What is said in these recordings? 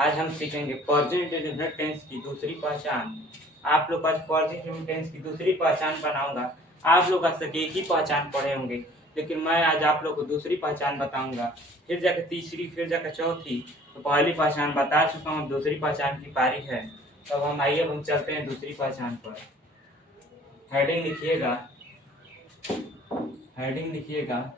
आज हम सीखेंगे प्रेजेंट इंडेफिनिट टेंस की दूसरी पहचान। आप लोग आज प्रेजेंट इंडेफिनिट टेंस की दूसरी पहचान बनाऊंगा। आप लोग आज तक एक ही पहचान पढ़े होंगे, लेकिन मैं आज आप लोग को दूसरी पहचान बताऊंगा, फिर जाकर तीसरी, फिर जाकर चौथी। तो पहली पहचान बता चुका हूँ, दूसरी पहचान की पारी है। तो अब हम चलते हैं दूसरी पहचान पर। हेडिंग लिखिएगा, हेडिंग लिखिएगा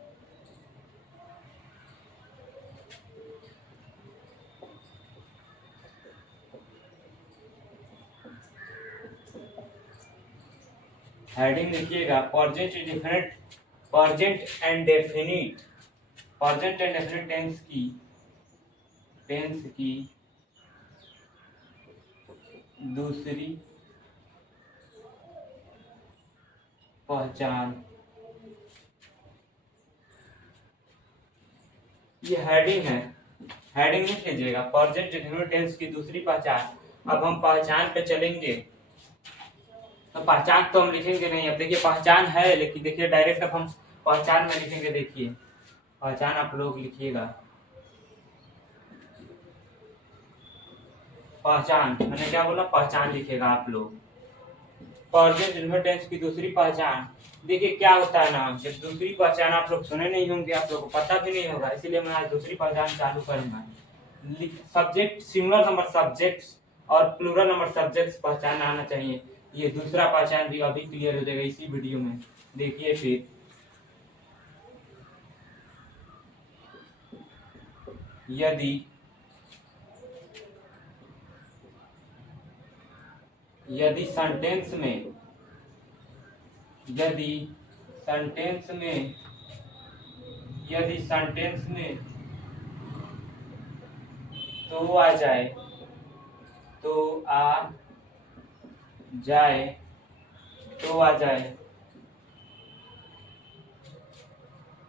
हेडिंग लिखिएगा present indefinite, present and definite, present and definite tense की दूसरी पहचान। ये हेडिंग है, हेडिंग लिख लीजिएगा प्रेजेंट इंडेफिनिट टेंस की दूसरी पहचान। अब हम पहचान पे चलेंगे। तो पहचान तो हम लिखेंगे नहीं, अब देखिए पहचान है, लेकिन देखिए डायरेक्ट अब हम पहचान में लिखेंगे। देखिए पहचान आप लोग लिखिएगा, पहचान मैंने क्या बोला, पहचान लिखेगा आप लोग। प्रेजेंट इंडेफिनिट टेंस की दूसरी पहचान। देखिए क्या होता है ना, जब दूसरी पहचान आप लोग सुने नहीं होंगे, आप लोग को पता भी नहीं होगा, इसीलिए मैं आज दूसरी पहचान चालू करूंगा। सब्जेक्ट, सिंगुलर नंबर सब्जेक्ट्स और प्लूरल नंबर सब्जेक्ट्स पहचान आना चाहिए। ये दूसरा पहचान भी अभी क्लियर हो जाएगा इसी वीडियो में, देखिए। फिर यदि यदि सेंटेंस में यदि सेंटेंस में यदि सेंटेंस में तो आ जाए, तो आ जाए, तो आ जाए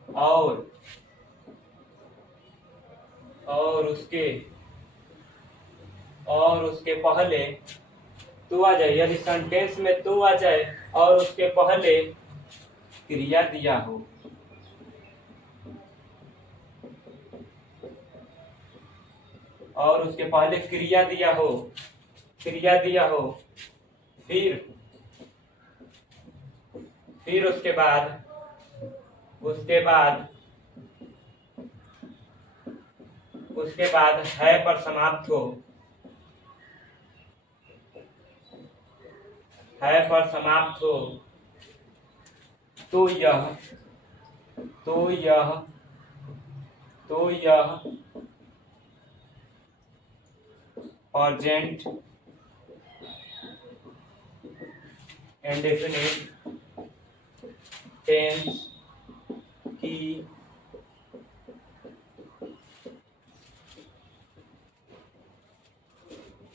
और उसके पहले तो आ जाए। यदि सेंटेंस में तो आ जाए और उसके पहले क्रिया दिया हो, और उसके पहले क्रिया दिया हो, फिर उसके बाद है पर समाप्त हो, तो यह प्रेजेंट इंडेफिनिट टेंस की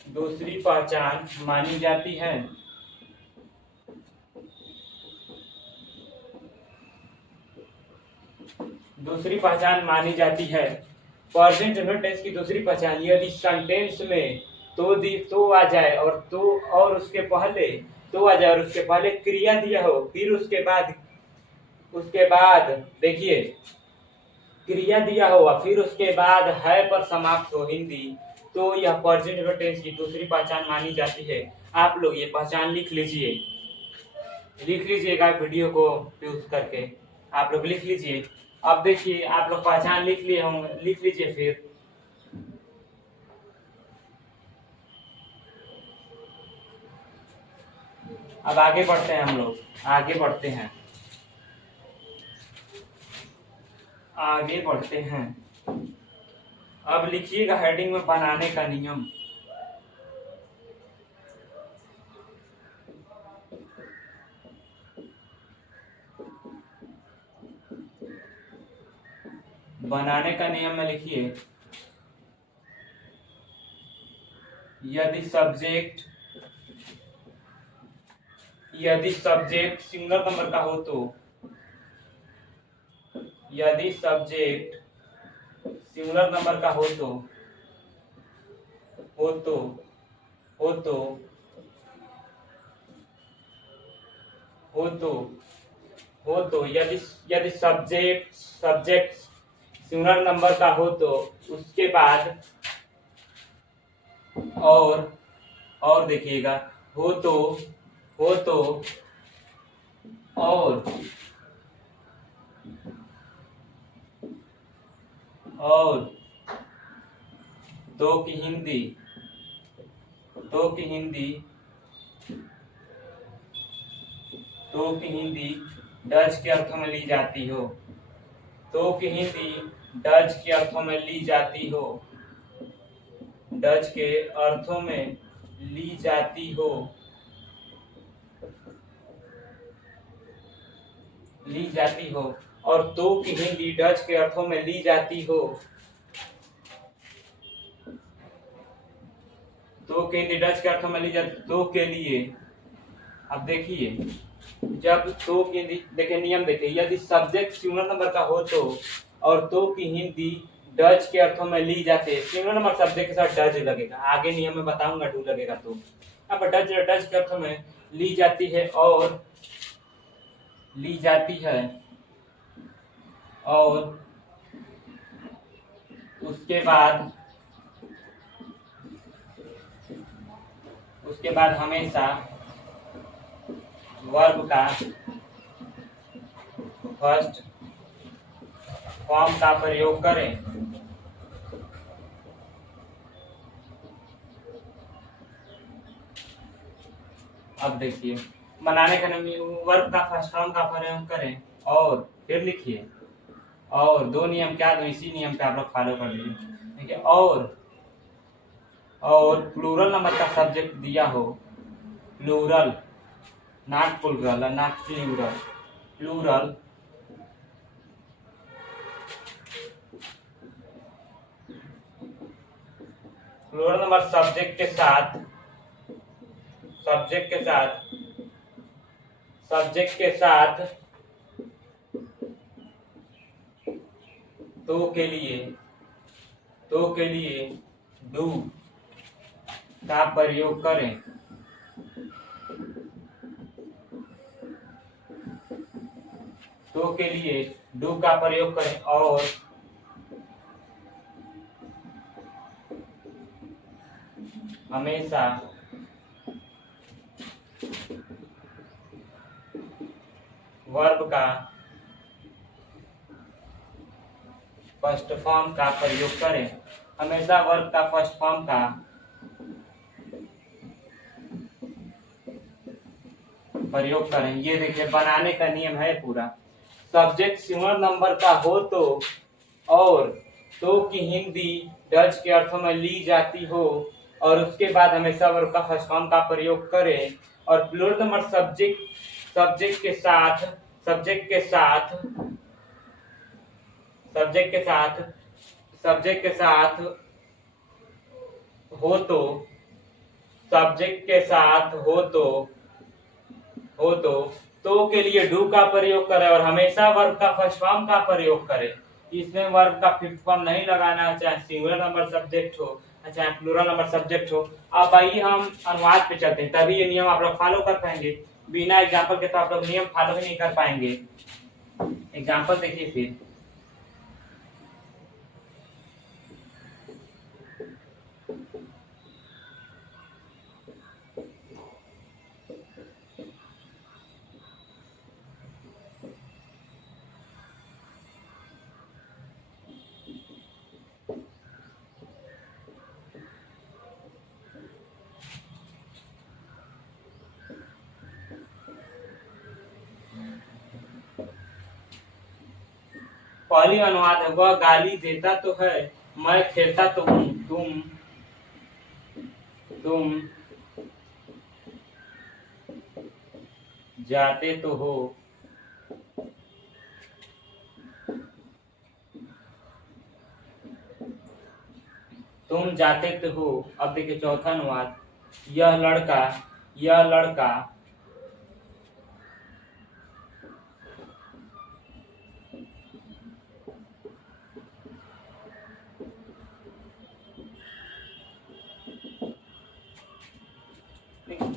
दूसरी पहचान मानी जाती है। दूसरी पहचान मानी जाती है प्रेजेंट इंडेफिनिट टेंस की दूसरी पहचान। यदि सेंटेंस में तो आ जाए और उसके पहले क्रिया दिया हो, फिर उसके बाद देखिए क्रिया दिया हो, फिर उसके बाद है पर समाप्त हो हिंदी, तो यह प्रेजेंट इंडेफिनिट टेंस की दूसरी पहचान मानी जाती है। आप लोग ये पहचान लिख लीजिएगा वीडियो को यूज करके, आप लोग लिख लीजिए। अब देखिए आप लोग पहचान लिख लिए होंगे, लिख लीजिए। फिर अब आगे बढ़ते हैं, हम लोग आगे बढ़ते हैं। अब लिखिएगा हेडिंग में बनाने का नियम। बनाने का नियम में लिखिए, यदि सब्जेक्ट सिंगल नंबर का हो तो, यदि सब्जेक्ट सिंगुलर नंबर का हो तो यदि सब्जेक्ट सिंगुलर नंबर का हो तो उसके बाद और देखिएगा, हो तो और तो की हिंदी डच के अर्थों में ली जाती हो। तो की हिंदी डच के अर्थों में ली जाती हो। डच के अर्थों में ली जाती हो। और तो की हिंदी डच के अर्थों में ली जाती हो। तो की हिंदी डच के अर्थों में ली जाती, तो के लिए। अब देखिए, जब तो की हिंदी, देखिए नियम देखिए, यदि सब्जेक्ट सिंगुलर नंबर का हो तो, और तो की हिंदी डच के अर्थों में ली जाती है, सिंगुलर नंबर सब्जेक्ट के साथ डच लगेगा, आगे नियम में बताऊंगा डू लगेगा तो। अब डच के अर्थों में ली जाती है और उसके बाद हमेशा वर्ब का फर्स्ट फॉर्म का प्रयोग करें। अब देखिए, बनाने का वर्ब का फर्स्ट फॉर्म का प्रयोग करें, और फिर लिखिए, और दो नियम क्या, दो इसी नियम पे आप लोग फॉलो कर लीजिए। देखिए, और प्लूरल नंबर का सब्जेक्ट दिया हो, plural, not plural, not plural, plural, plural number subject के साथ तो के लिए डू का प्रयोग करें। तो के लिए डू का प्रयोग करें, और हमेशा वर्ब का फर्स्ट फॉर्म का प्रयोग करें। हमेशा वर्ब का फर्स्ट फॉर्म का प्रयोग करें। ये देखिए, बनाने का नियम है पूरा। सब्जेक्ट सिंगुलर नंबर का हो तो, और तो की हिंदी डच के अर्थों में ली जाती हो, और उसके बाद हमेशा वर्ब का फर्स्ट फॉर्म का प्रयोग करें, और प्लूरल नंबर सब्जेक्ट के साथ हो तो के लिए डू का प्रयोग करें, और हमेशा वर्ब का फर्स्ट फॉर्म का प्रयोग करें। इसमें वर्ब का फिफ्थ फॉर्म नहीं लगाना, चाहे सिंगुलर नंबर सब्जेक्ट हो चाहे प्लूरल नंबर सब्जेक्ट हो। अब आइए हम अनुवाद पे चलते हैं, तभी ये नियम आप लोग फॉलो कर पाएंगे। बिना एग्जाम्पल के तो आप लोग नियम फॉलो ही नहीं कर पाएंगे। एग्जाम्पल देखिए फिर। पहली अनुवाद है, वह गाली देता तो है, मैं खेलता तो हूँ, तुम जाते तो हो। तुम जाते तो हो। अब देखिए चौथा अनुवाद, यह लड़का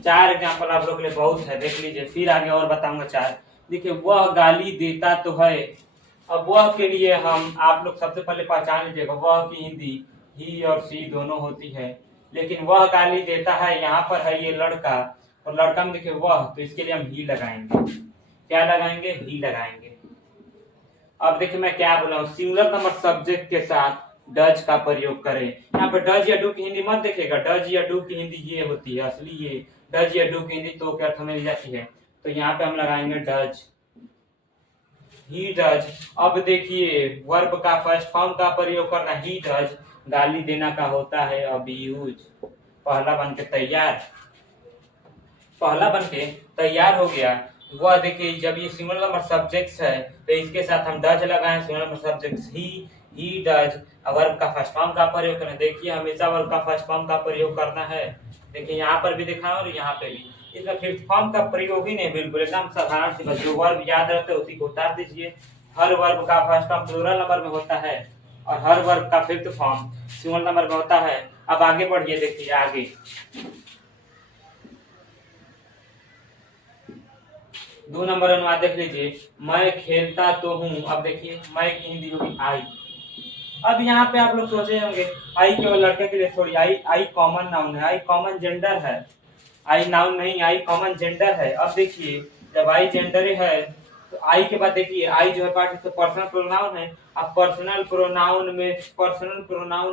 चार एग्जाम्पल आप लोग के लिए बहुत है, देख लीजिए, फिर आगे और बताऊंगा चार। देखिए, वह गाली देता तो है। अब वह के लिए हम आप लोग सबसे पहले पहचान लीजिएगा, वह की हिंदी ही और सी दोनों होती है। लेकिन वह गाली देता है, यहाँ पर है ये लड़का और लड़का में देखिए वह, तो इसके लिए हम ही लगाएंगे। क्या लगाएंगे? ही लगाएंगे। अब देखिए मैं क्या बोला हूँ, सिंगुलर नंबर सब्जेक्ट के साथ डज का प्रयोग करें। यहाँ पर डज या डू की हिंदी मत देखिएगा, डज या डू की हिंदी ये होती है असली, ये डज या डू की हिंदी तो के अर्थ में ली जाती है। तो यहाँ पे हम लगाएंगे डज, ही डज। अब देखिए वर्ब का फर्स्ट फॉर्म का प्रयोग करना, ही डज गाली देना का होता है अब्यूज। पहला बन के तैयार, पहला बन के तैयार हो गया। वह देखिए जब ये सिंगुलर नंबर सब्जेक्ट्स है तो इसके साथ हम डज लगाए, singular number subjects he does. Verb का फर्स्ट फॉर्म का प्रयोग करें, देखिए हमेशा वर्ब का फर्स्ट फॉर्म का प्रयोग करना है। देखिए यहाँ पर भी देखा और यहाँ पे भी, इसमें फिफ्थ फॉर्म का प्रयोग ही नहीं, बिल्कुल एकदम साधारण सी बात। जो वर्ब याद रहता है उसी को उतार दीजिए। हर वर्ब का फर्स्ट फॉर्म प्लूरल नंबर में होता है और हर वर्ब का फिफ्थ फॉर्म सिंगुलर नंबर में होता है। अब आगे बढ़िए, देखिए आगे 2 नंबर अनुवाद देख लीजिए, मैं खेलता तो हूँ। अब देखिए मैं की हिंदी होगी आई। अब यहाँ पे आप लोग सोचे होंगे आई केवल लड़के के लिए थोड़ी, आई कॉमन नाउन है, आई कॉमन जेंडर है, आई नाउन नहीं, आई कॉमन जेंडर है। अब देखिए जब आई जेंडर है तो आई के बाद देखिए आई जो है पार्ट तो पर्सनल प्रोनाउन है। अब पर्सनल प्रोनाउन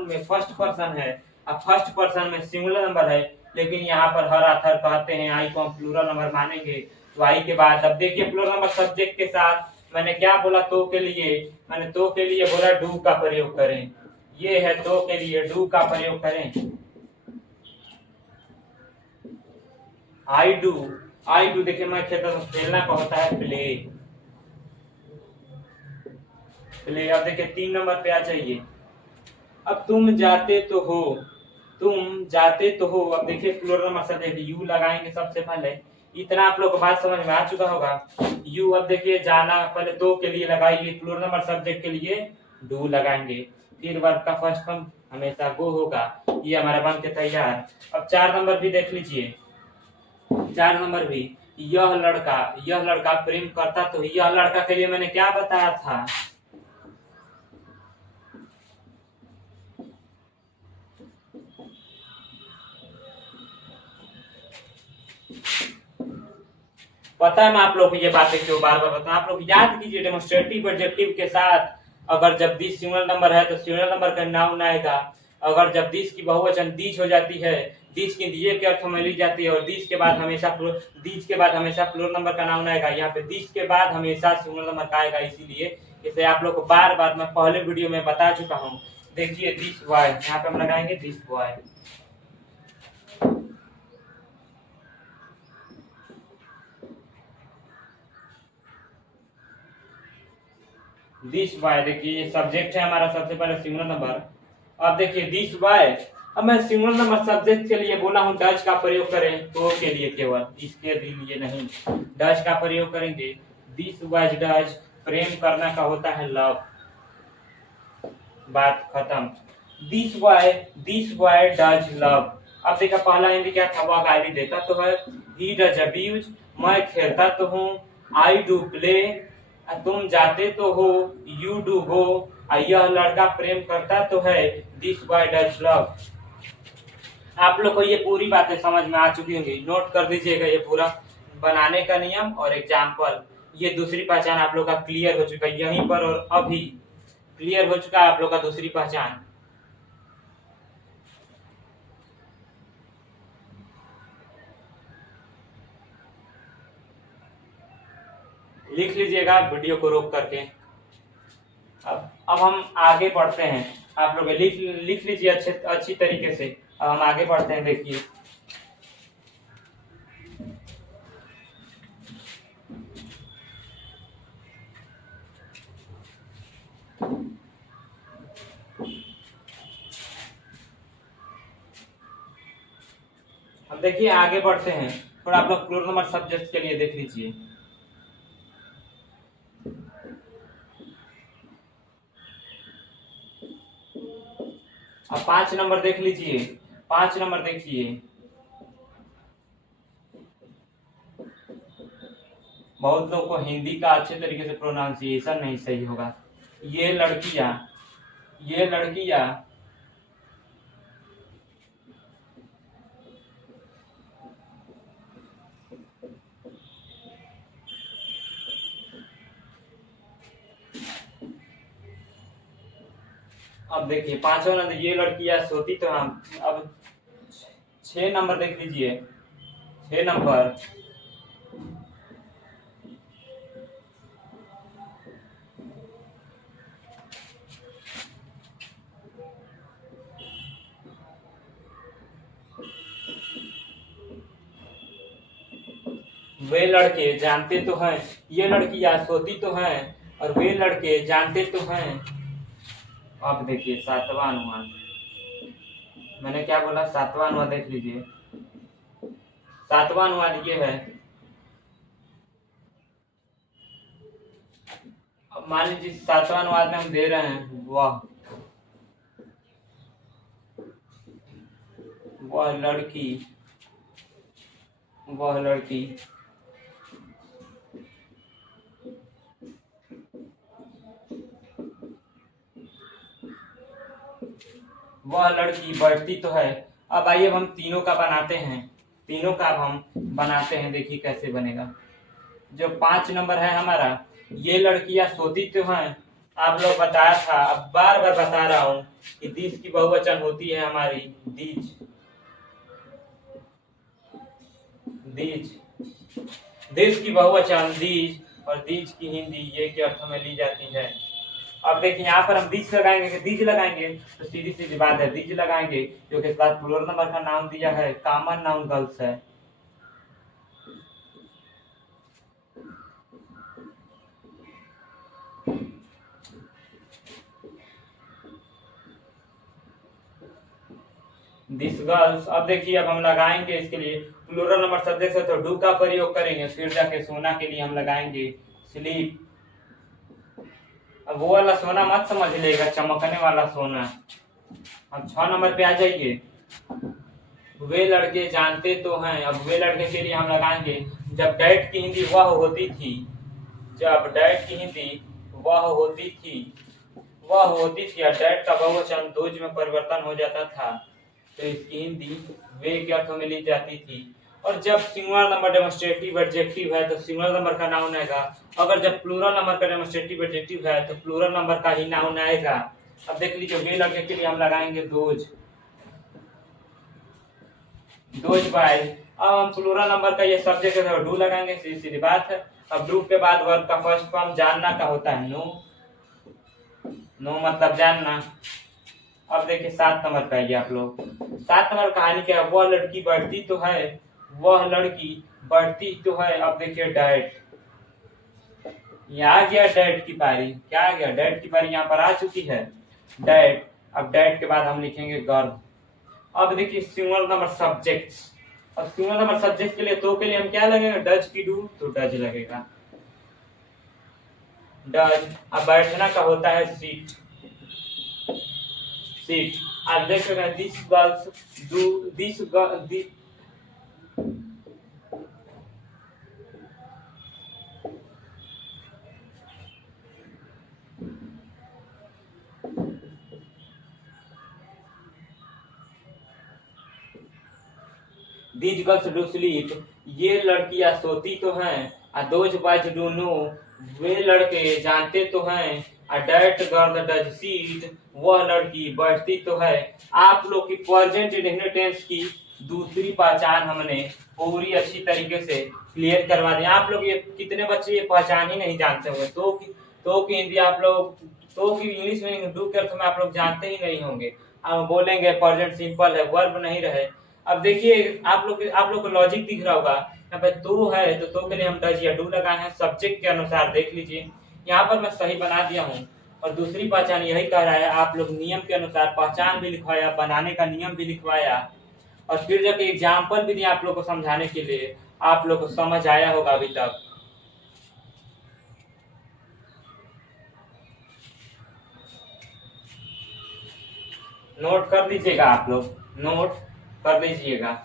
में फर्स्ट पर्सन है, अब फर्स्ट पर्सन में सिंगुलर नंबर है, लेकिन यहाँ पर हर आथर कहते हैं आई को हम प्लूरल नंबर मानेंगे। तो आई के बाद अब देखिए प्लूरल नंबर सब्जेक्ट के साथ मैंने क्या बोला, तो के लिए मैंने तो के लिए बोला डू का प्रयोग करें। ये है तो के लिए डू का प्रयोग करें। आई डू देखिए मैं खेलता हूँ, खेलना का होता है प्ले। अब देखिए 3 नंबर पे आ जाइए। अब तुम जाते तो हो, तुम जाते तो हो। अब देखिए प्लूरल नंबर सब्जेक्ट यू लगाएंगे सबसे पहले। इतना आप लोग को बात समझ में आ चुका होगा। यू अब देखिए जाना, पहले तो के लिए लगाइए, प्लूरल नंबर सब्जेक्ट के लिए डू लगाएंगे। फिर वर्ब का फर्स्ट फॉर्म हमेशा गो होगा। ये हमारा बन के तैयार। अब 4 नंबर भी देख लीजिए, 4 नंबर भी, यह लड़का प्रेम करता तो यह लड़का के लिए मैंने क्या बताया था, पता है मैं आप लोग को ये बातें क्यों बार बार बताऊं, आप लोग याद कीजिए डेमोस्ट्रेटिव एडजेक्टिव के साथ अगर जब दिस सिंगुलर नंबर है तो सिंगुलर नंबर का नाउन आएगा। अगर जब दिस की बहुवचन दीज हो जाती है, दीज की दिए के अर्थ में ली जाती है और दीज के बाद हमेशा प्लूरल नंबर का नाउन आएगा। यहाँ पे दीज के बाद हमेशा सिंगुलर नंबर का आएगा, इसीलिए इसे आप लोग को बार बार मैं पहले वीडियो में बता चुका हूँ। देखिए दिस बॉय, यहाँ पे हम लगाएंगे दिस बॉय। दिस बाय, देखिए ये सब्जेक्ट है हमारा सबसे पहले सिंगुलर नंबर। अब देखिए दिस बाय, अब मैं सिंगुलर नंबर सब्जेक्ट के लिए बोला हूँ डज का प्रयोग करें, तो के लिए केवल, इसके लिए नहीं, डज का प्रयोग करेंगे। दिस वाज डज, प्रेम करना का होता है लव, बात खत्म। This boy does love. अब देखा पहला हिंदी क्या था, वह गाली देता तो है, ही डज अब्यूज, मैं खेलता तो हूँ, आई डू प्ले, तुम जाते तो हो, यू डू गो, यह लड़का प्रेम करता तो है, दिस बॉय डज लव। आप लोग को ये पूरी बातें समझ में आ चुकी होंगी, नोट कर दीजिएगा ये पूरा बनाने का नियम और एग्जाम्पल। ये दूसरी पहचान आप लोग का क्लियर हो चुका है यहीं पर, और अभी क्लियर हो चुका है आप लोग का दूसरी पहचान। लिख लीजिएगा वीडियो को रोक करके। अब हम आगे बढ़ते हैं, आप लोग लिख लीजिए अच्छी तरीके से। अब हम आगे बढ़ते हैं, देखिए अब देखिए आगे बढ़ते हैं, थोड़ा आप लोग प्लूरल नंबर सब्जेक्ट के लिए देख लीजिए। अब 5 नंबर देख लीजिए, 5 नंबर देखिए, बहुत लोग को हिंदी का अच्छे तरीके से प्रोनाउंसिएशन नहीं सही होगा। ये लड़कियां अब देखिए पांचवा नंबर, ये लड़की या सोती तो हम अब 6 नंबर देख लीजिए। 6 नंबर, वे लड़के जानते तो हैं, ये लड़कियां सोती तो हैं और वे लड़के जानते तो हैं। अब देखिए सातवां अनुमान, मैंने क्या बोला, सातवां अनुमान देख लीजिए। सातवां अनुमान ये है, अब मान लीजिए सातवां अनुवाद में हम दे रहे हैं वह लड़की, वह लड़की वह लड़की बढ़ती तो है। अब आइए अब हम तीनों का बनाते हैं, तीनों का अब हम बनाते हैं, देखिए कैसे बनेगा। जो 5 नंबर है हमारा, ये लड़कियां सोती तो हैं, आप लोग बताया था, अब बार बार बता रहा हूँ कि दीज की बहुवचन होती है हमारी दीज, दीज, दीज की बहुवचन दीज, और दीज की हिंदी ये के अर्थ में ली जाती है। अब देखिए यहाँ पर हम दीज लगाएंगे कि दीज लगाएंगे, तो सीधी सीधी बात है दीज लगाएंगे, जो कि साथ प्लूरल नंबर का नाम दिया है, कॉमन नाउन गर्ल्स है। दिस गर्ल्स, अब देखिए अब हम लगाएंगे इसके लिए प्लूरल नंबर सब्जेक्ट है तो डू का प्रयोग करेंगे, फिर जाके सोना के लिए हम लगाएंगे स्लीप। अब वो वाला सोना मत समझ लेगा, चमकने वाला सोना। अब 6 नंबर पे आ जाइए, वे लड़के जानते तो हैं। अब वे लड़के के लिए हम लगाएंगे, जब डैड की हिंदी वह होती थी, जब डैड की हिंदी वह होती थी, वह होती थी, और डैड का बहुवचन दोज में परिवर्तन हो जाता था, तो इसकी हिंदी वे के अर्थ में ली जाती थी। और जब सिंगुलर नंबर डेमोस्ट्रेटिव एडजेक्टिव है तो सिंगुलर नंबर का नाउन आएगा, अगर जब प्लूरल नंबर का डेमोस्ट्रेटिव एडजेक्टिव है तो प्लूरल नंबर का ही नाउन आएगा। अब देख लीजिए वे लड़के के लिए हम लगाएंगे दोज, दोज बाय। अब हम प्लूरल नंबर का ये सब्जेक्ट है तो डू लगाएंगे, सीधी सीधी बात है। अब डू के बाद वर्ब का फर्स्ट फॉर्म जानना का होता है नो, नो मतलब जानना। अब देखिए 7 नंबर पे आइए आप लोग, 7 नंबर कहानी क्या है, वह लड़की बढ़ती तो है, वह लड़की बढ़ती तो है। अब देखिए डैड, यहाँ आ गया डैड की पारी, क्या आ गया, डैड की पारी यहाँ पर आ चुकी है, डैड। अब डैड के बाद हम लिखेंगे गर्ल। अब देखिए सिंगल नंबर सब्जेक्ट, अब सिंगल नंबर सब्जेक्ट के लिए तो के लिए हम क्या लगेंगे, डज की डू, तो डज लगेगा, डज। अब बैठना का होता है सीट, सीट। आप देख सकते हैं this girls do, this these girls do sleep, ये लड़कियां सोती तो हैं। दोज बॉयज डू नो, वे लड़के जानते तो हैं। डैट गर्ल डज सीट, वह लड़की बैठती तो है। आप लोग की प्रेजेंट इंडेफिनिट टेंस की दूसरी पहचान हमने पूरी अच्छी तरीके से क्लियर करवा दी। आप लोग ये कितने बच्चे ये पहचान ही नहीं जानते होंगे, तो की हिंदी आप लोग, तो की इंग्लिश में डू के अर्थ में आप लोग जानते ही नहीं होंगे। आप बोलेंगे प्रेजेंट सिंपल है, वर्ब नहीं रहे। अब देखिए आप लोग को लॉजिक दिख रहा होगा, यहाँ पे तो है तो के लिए हम डज या डू लगाए हैं, सब्जेक्ट के अनुसार देख लीजिए, यहाँ पर मैं सही बना दिया हूँ। और दूसरी पहचान यही कह रहा है, आप लोग नियम के अनुसार पहचान भी लिखवाया, बनाने का नियम भी लिखवाया, और फिर जब एग्जाम्पल भी दिया आप लोग को समझाने के लिए, आप लोग को समझ आया होगा अभी तक। नोट कर लीजिएगा, आप लोग नोट कर लीजिएगा।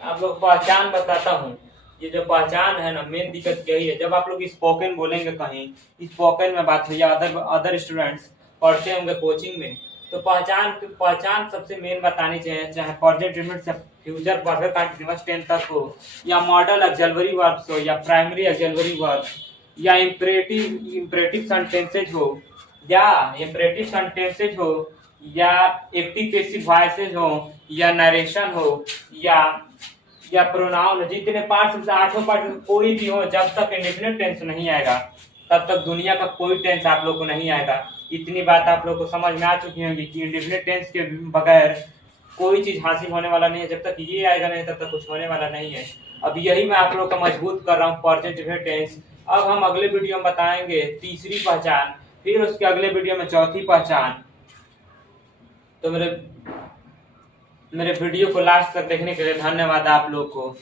आप लोग पहचान बताता हूँ, ये जो पहचान है ना, मेन दिक्कत यही है। जब आप लोग स्पोकन बोलेंगे कहीं, स्पोकन में बात हुई, अदर अदर स्टूडेंट्स पढ़ते होंगे कोचिंग में, तो पहचान सबसे मेन बतानी चाहिए, चाहे प्रेजेंट इंडेफिनिट से फ्यूचर परफेक्ट कंटीन्यूअस टेंस तक हो, या मॉडल ऑक्सिलरी वर्ब्स हो, या प्राइमरी ऑक्सिलरी वर्ब, या इम्परेटिव सेंटेंसेज हो, या एक्टिव पैसिव वॉइसेज हो, या नरेशन हो, या प्रोनाउन, जितने पार्ट्स, आठों पार्ट कोई भी हो, जब तक इंडेफिनिट टेंस नहीं आएगा तब तक दुनिया का कोई टेंस आप लोग को नहीं आएगा। इतनी बात आप लोग को समझ में आ चुकी होगी कि इंडेफिनिट टेंस के बगैर कोई चीज हासिल होने वाला नहीं है। जब तक ये आएगा नहीं तब तक कुछ होने वाला नहीं है। अब यही मैं आप लोग का मजबूत कर रहा हूँ प्रेजेंट इंडेफिनिट टेंस। अब हम अगले वीडियो में बताएंगे तीसरी पहचान, फिर उसके अगले वीडियो में चौथी पहचान। तो मेरे वीडियो को लास्ट तक देखने के लिए धन्यवाद आप लोग को।